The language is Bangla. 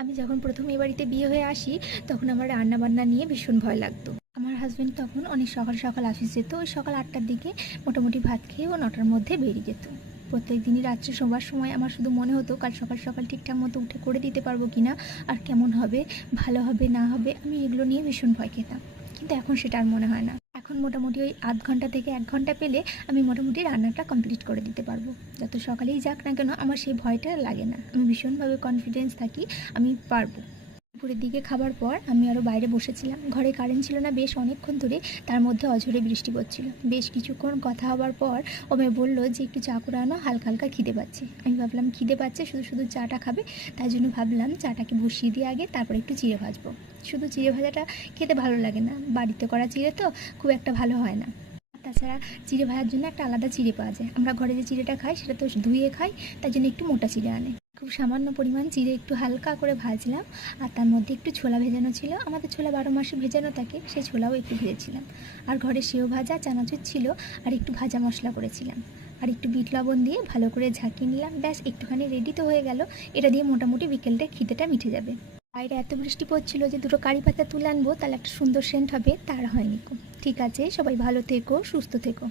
আমি যখন প্রথম এই বাড়িতে বিয়ে হয়ে আসি তখন আমার রান্নাবান্না নিয়ে ভীষণ ভয় লাগতো। আমার হাজব্যান্ড তখন অনেক সকাল সকাল অফিস যেত, ওই সকাল 8টার দিকে মোটামুটি ভাত খেয়ে ও 9টার মধ্যে বেরিয়ে যেত। প্রত্যেক দিনই রাত্রে শোবার সময় আমার শুধু মনে হতো কাল সকাল সকাল ঠিকঠাক মতো উঠে করে দিতে পারবো কি না, আর কেমন হবে, ভালো হবে না হবে, আমি এগুলো নিয়ে ভীষণ ভয় খেতাম। কিন্তু এখন সেটা আর মনে হয় না। এখন মোটামুটি ওই আধ ঘন্টা থেকে 1 ঘন্টা পেলে আমি মোটামুটি রান্নাটা কমপ্লিট করে দিতে পারবো। যত সকালেই যাক না কেন আমার সেই ভয়টা লাগে না, আমি ভীষণভাবে কনফিডেন্স থাকি আমি পারবো। দুপুরের দিকে খাবার পর আমি আরও বাইরে বসেছিলাম, ঘরে কারেন্ট ছিল না বেশ অনেকক্ষণ ধরে, তার মধ্যে অঝোরে বৃষ্টি পড়ছিল। বেশ কিছুক্ষণ কথা হবার পর ও আমায় বললো যে একটু চা করে আনো, হালকা হালকা খিদে পাচ্ছে। আমি ভাবলাম খিদে পাচ্ছে, শুধু শুধু চাটা খাবে, তাই জন্য ভাবলাম চাটাকে বসিয়ে দিয়ে আগে তারপর একটু চিড়ে ভাজবো। শুধু চিড়ে ভাজাটা খেতে ভালো লাগে না, বাড়িতে করা চিড়ে তো খুব একটা ভালো হয় না। তাছাড়া চিড়ে ভাজার জন্য একটা আলাদা চিড়ে পাওয়া যায়, আমরা ঘরে যে চিড়েটা খাই সেটা তো ধুয়ে খাই, তাই জন্য একটু মোটা চিড়ে আনে। খুব সামান্য পরিমাণ চিড়ে একটু হালকা করে ভাজলাম, আর তার মধ্যে একটু ছোলা ভেজানো ছিল, আমাদের ছোলা 12 মাসে ভেজানো থাকে, সেই ছোলাও একটু ভেজেছিলাম। আর ঘরে সেও ভাজা চানাচুর ছিল, আর একটু ভাজা মশলা করেছিলাম, আর একটু বিট লবণ দিয়ে ভালো করে ঝাঁকিয়ে নিলাম। ব্যাস একটুখানি রেডি তো হয়ে গেল। এটা দিয়ে মোটামুটি বিকেলটা খিদেটা মিটে যাবে। বাইরে এত বৃষ্টি পড়ছিল যে দুটো কারি পাতা তুলে আনবো তাহলে একটা সুন্দর সেন্ট হবে, তার হয়নি। ঠিক আছে, সবাই ভালো থেকো, সুস্থ থেকো।